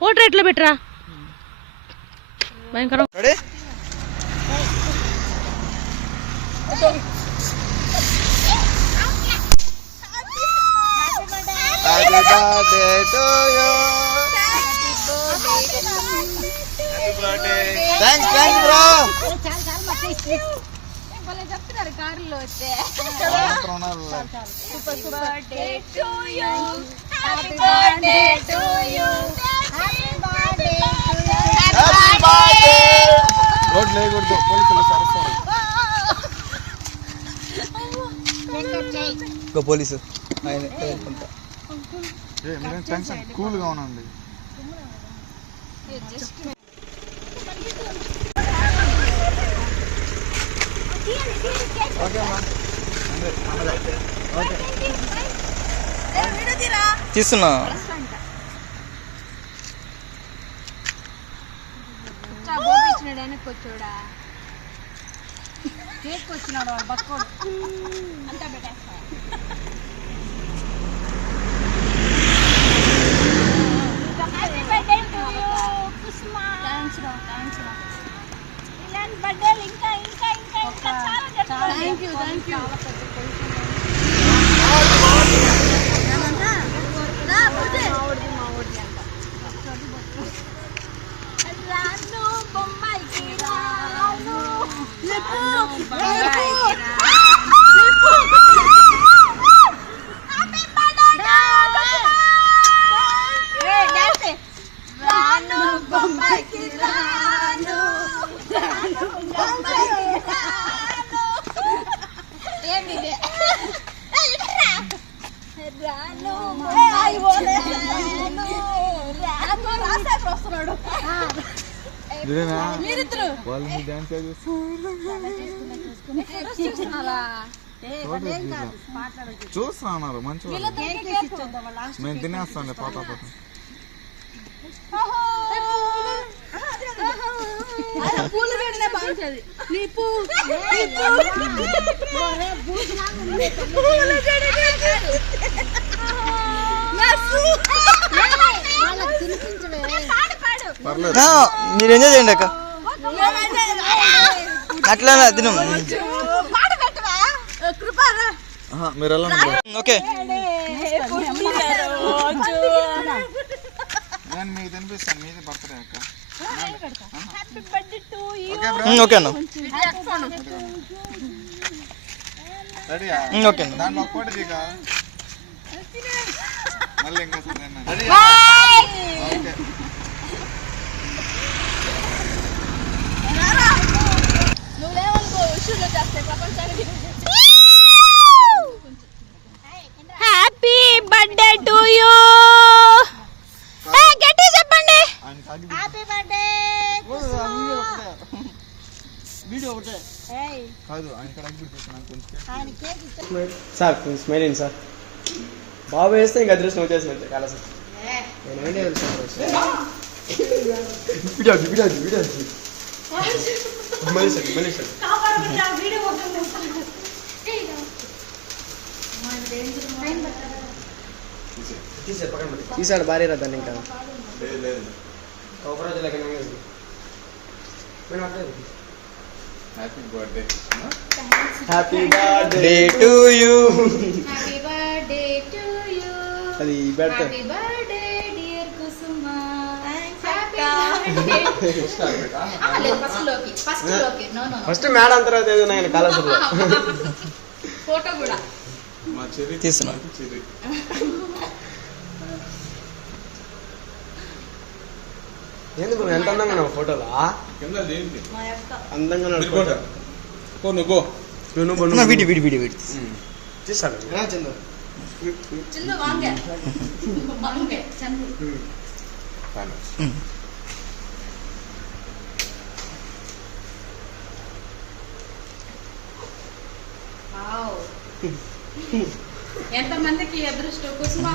Photo ఎట్లా పెట్టరా భయంకరం. Happy birthday to you. Happy birthday. Thanks bro. చెప్తున్నారు కారులో వచ్చే రోడ్ లేకూడదు పోలీసులు సరస్తారు. పోలీసు టెన్షన్ కూల్గా ఉండండి. తీస్తున్నా వచ్చాడా కేక్ వచ్చినాడు వాడు బక్కోడు అంతా పెట్టేస్తా. చూస్తున్నారు మంచిగా మేము తినేస్తాంలే పాత పాత. మీరు ఎంజాయ్ చేయండి అక్క అట్లా తినం మీరు ఓకే నేను మీకు తినిపిస్తాను. మీది బర్త్డే అక్క. ఓకే అన్న రెడీయా? ఓకే దాంట్లో ఒక ఫోటో దిగా మళ్ళీ ఇంకా okay. Happy birthday to you. గట్టి చెప్పండి. హ్యాపీ బర్త్డే వీడియో ఒకటే కాదు సార్ కొంచెం స్మైల్ అయింది సార్. బాబు వేస్తే ఇంకా అదృష్టం వచ్చేసినట్టు చాలా సార్. తీసాడు భార్య రద్దాన్ని ఇంకా happy birthday. Happy birthday to you. అది పెడతా ఫస్ట్ మేడం తర్వాత ఏదైనా కానీ కళాశాలలో ఫోటో కూడా తీస్తున్నా. ఎందుకు ఎంత అందంగా ఉన్నావు ఫోటోలో? అందంగా తీసాడు ఎంత మందికి అదృష్టం కుసుమ